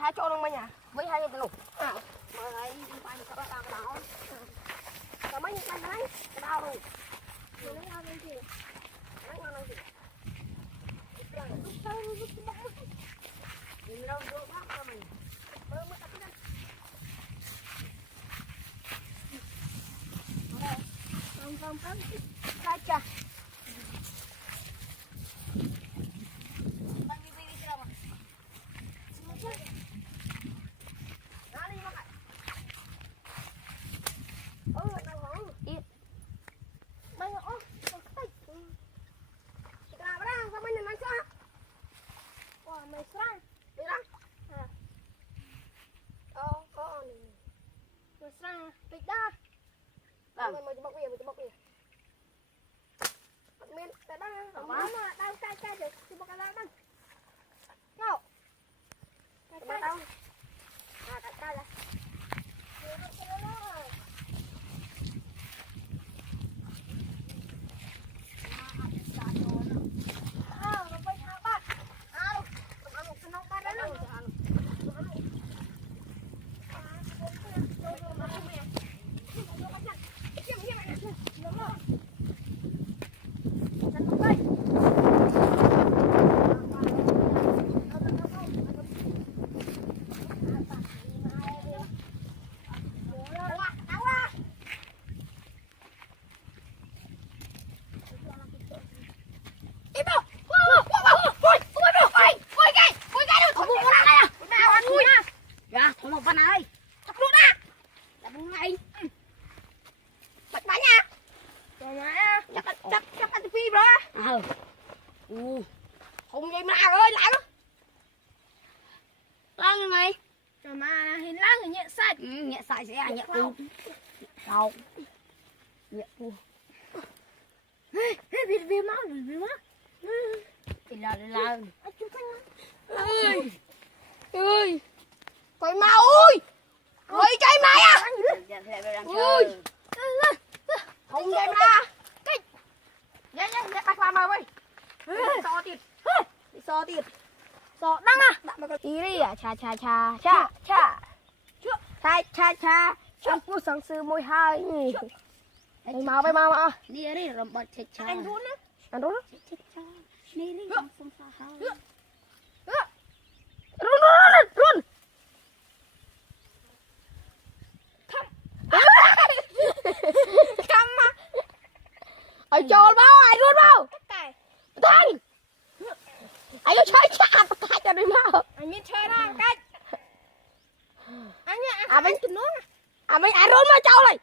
hai chỗ luôn mấy nhà với hai cái lục Mời ấy đi quanh cho các bạn đó. có mấy cái đấy cái đau rồi Nó lao lên gì? nó gì Mình lâu vô bác cho mình. không ra chà không vậy mà ơi lại Lan như này. rồi mà hình lá người nhẹ sai Nhẹ xài sẽ nhẹ u. Đâu. Nhẹ u. vì máu Thì là ơi ơi coi mau ơi ơi trái mai à ơi không đem ra cái nhé bắt làm mà ơi so tiền so đăng à ý đi à cha trong cuộc sống sự môi hai bay mau à đi đi rồi bật chết cha. anh run á Chết cha. Đi đi không xa hai. run căm mà ở tròn bao ai run bao thằng ai có chơi chạm cái cho đi mau anh biết chơi ra cái anh nhá à bên chân nước à bên ai run mà trâu này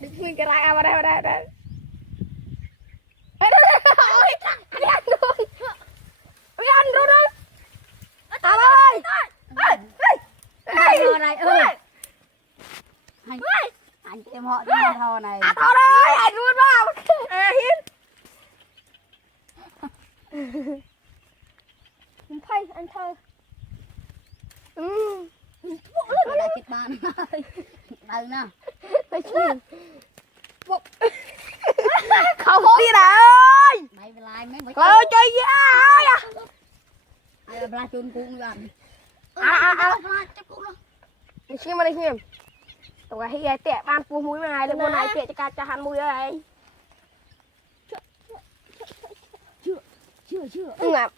đừng nguyên cái ra vào đây ôi anh ăn luôn ôi anh luôn đấy à ơi Này anh em họ đi thò này. à thò đây anh luôn vào à hiên không thấy anh thơ Ở đây thịt bàn đây nè. không biết à ơi Mày lại mấy mấy ơi chơi gì à ai là chun cuốn gần. Chắc cũng luôn. xem mà đây xem tụi cái hi tệ ban phu mũi mà này được này tệ cho cả hắn mũi đây Chưa.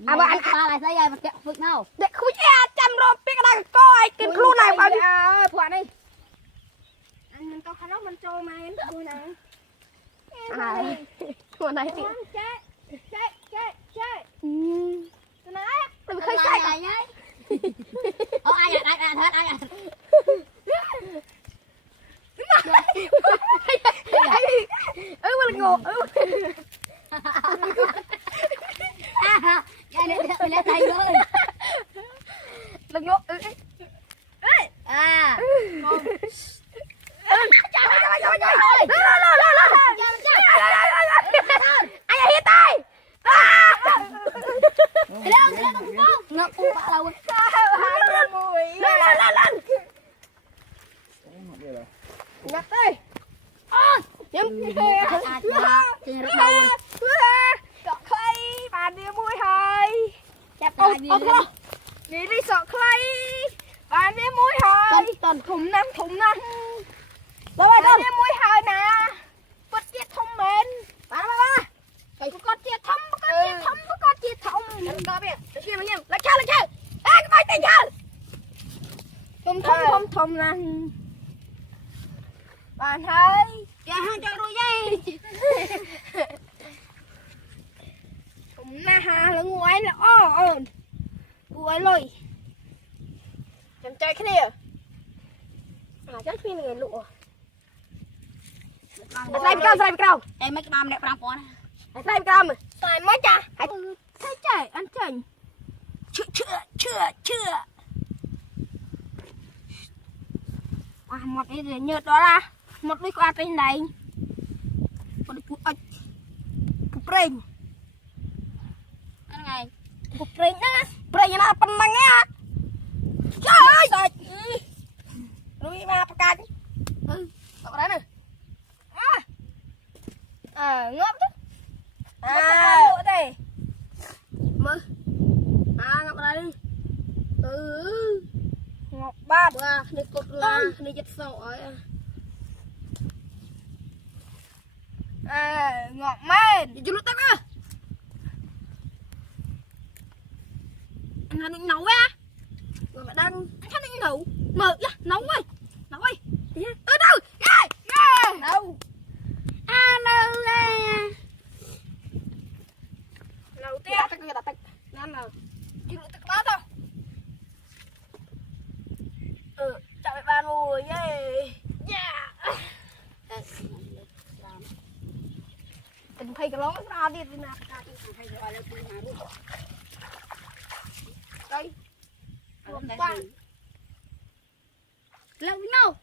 à bà anh ba lại dây mà kẹo phực nào. để khui chăm rồi biết cái này coi cái luôn này vào đi phụ đi anh mình tao khá lắm mình trôi mà em khui này à khui này thì chơi nói mình khơi sai lại nhá. Ô ai hết ai à. mình ngộ Lên tay rồi. mình ngộ À. ai hit tay Ngập u bạ lâu. lên nhặt đây nhắm Trên rất đau. cọ khay bàn đi mũi hơi Ô thôi. Đi đi sợ clay. Bạn với muối hơi. Tuần Thùng năng. Rồi bạn với muối hơi nè. Bật chiếc thông mến. Bạn ba. Cái con chiếc thông, con chiếc thông. Đừng có biết. Để xem anh em. Lại chơi. Ê, cái bài tình chơi. Thùng năng. Bạn thấy. Dạ hai cho đôi dây. Thùng na hà là ngoài là ồn. Ui lôi. Em chơi cái này à? Chắc phim người lụa. Sai cao. Em mấy cái băm đẹp lắm con. Sai cao mà. Sai mấy cha. Thấy trời ăn trời. Chưa. Một cái gì nhợt đó là một cái qua trên này. Một cái cục rình. Cái này. Cục rình đó. Rình nó phần năng á. Trời ơi. Trời. Lui mà bắt cá chứ. Bắt đấy nè. Ngớp chứ. Ngớp đây. Mơ. Ngọc đây đi. Ngọc ba. Này cột là. Này chất sổ ấy. Ngọc men. Đi chú lúc tắc á. Anh Thanh định nấu á. Rồi mà đang. Anh Thanh định nấu. Mở ra. Nấu ơi. Đâu. Đâu. Đâu ra. Nấu tía. Tắc. Nam nào. Chú lúc tắc bát đâu. Chào mẹ bạn mùi. Yeah. Tình phay cái lóng ra đi nè. Đây. Quang. Lâu với nhau.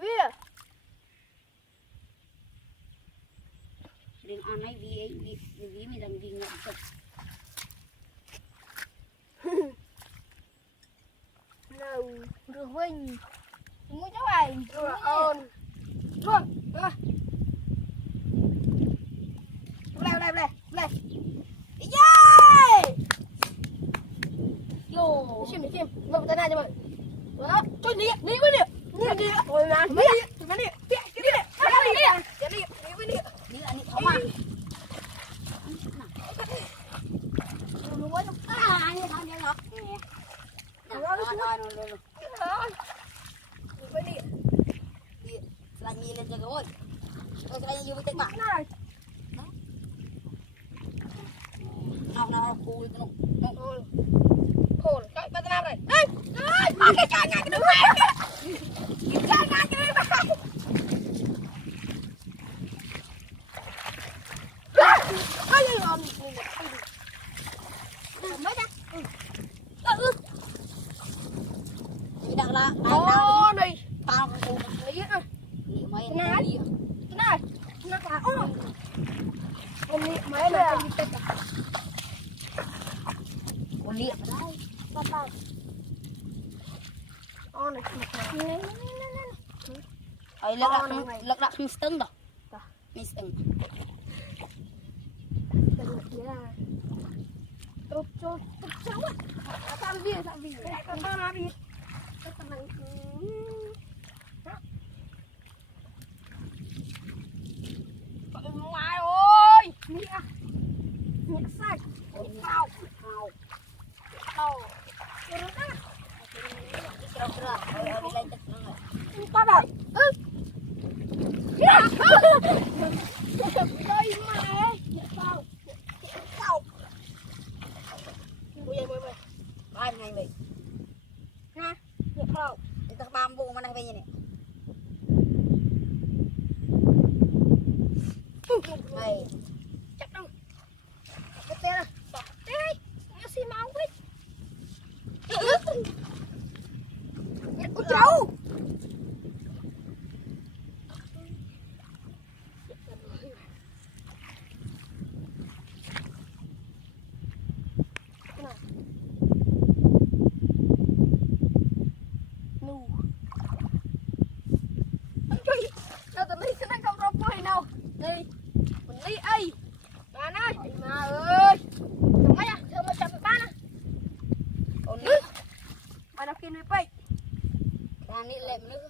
Vía. Đừng ăn này vì mình đang vì ngậm cực. Nào, được huynh. Muốn cháu này. Ơn. Luôn. Leo. Yeah! Yo, xem. Vâng tay này cho mọi. Đó, cho đi với đi. Đi. Ôi mà. Đi. Đi. Đi anh đi không à? Nó quá nó. Anh đi không được. Rồi. Đi. Đi. Là nhìn lên cho cái ơi. Cái này như với tên bạn. Này. Nào cùi cái nó. Khổ cái bắt ra này. Ê, ba cái chai ngay cái đường này kìa. Chai ngay cái đường này. Ôi giời mấy ra. Đi đặt là Ô này. tao không Lấy á. đi mấy Này. đi. Cái này. Nó cả ô. Hôm nay mấy này đi tết à. Con liệp ở đây. Tao. Ô này. Ấy lật đặt mình sưng đó. Mình sưng. Cho cháu ạ. Tao đi. Tao ra đi. Ngoài ơi. Nhẹ sạch. Phao. Đi lênទឹកnữa. Bắt rồi. Đây mà. Phao. Ui. Ba ngày vậy. Nè. Nhẹ phao. Đi tao bám vụ mà này về này. Này. Chắc đâu. Cái tên này. Đây. Nó xì máu quýt. Ôi cháu. Đi ấy. Bạn ơi. Mà ơi. Mấy à, thưa mà chậm ba nè. làm đi lệm nữa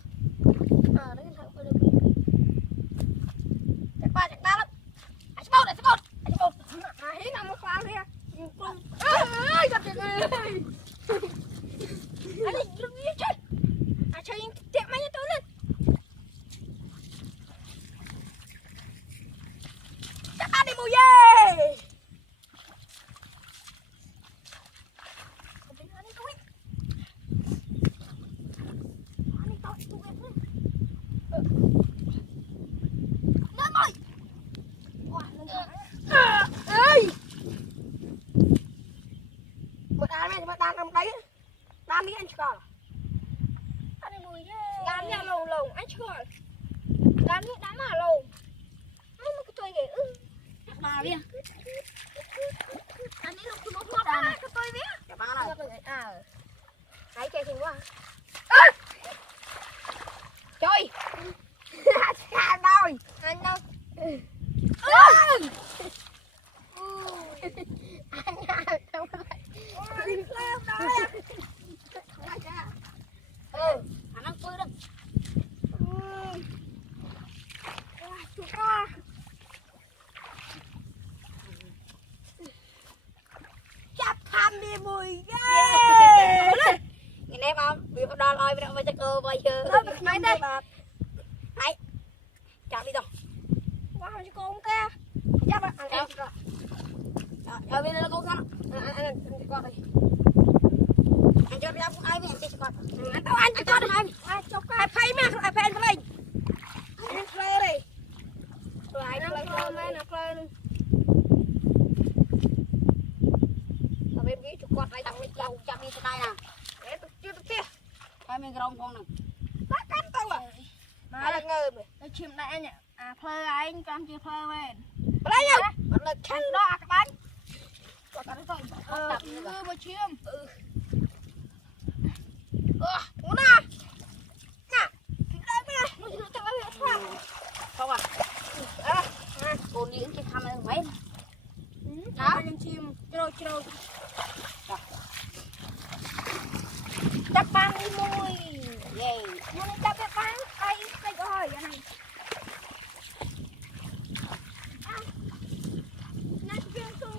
đấy thằng phải được chắc ba lắm anh bột hí nằm một khoang kia ơi gặp chuyện ơi anh đi đừng đi chơi anh chơi tiệm máy cho tôi lên chắc ba đi mùi dê một đàn nằm đấy đàn đi anh chờ đàn nhà lồng anh chờ đàn mà lồng anh mà cái tôi vậy bà biết anh ấy nó cứ ngót ra cái tôi biết cái ba này hãy chơi thình quá chơi xa đôi anh đâu anh nhà đâu anh ăn phơi đó chắp khăn đi mùi ghê nghe nè ba bị có đòn oi bây giờ cơ bây giờ máy đây đấy chạm đi đâu qua cho con kia chắp ăn kéo rồi bây giờ con con anh con đây anh cho ra ai với anh chơi con anh tao anh cho đây anh cho cái phay mà ai phay lên anh play đây lại nó play nó play ở bên kia chụp quạt lại thằng mình chào chạm đi tay nè để tôi kia hai mình rong con nè bắt cắn tao à mà là ngơ mày tôi chìm đại anh play anh con chưa play lên play nhau nó là chăn đó các bạn có cái rồi chạm nữa mà chìm muốn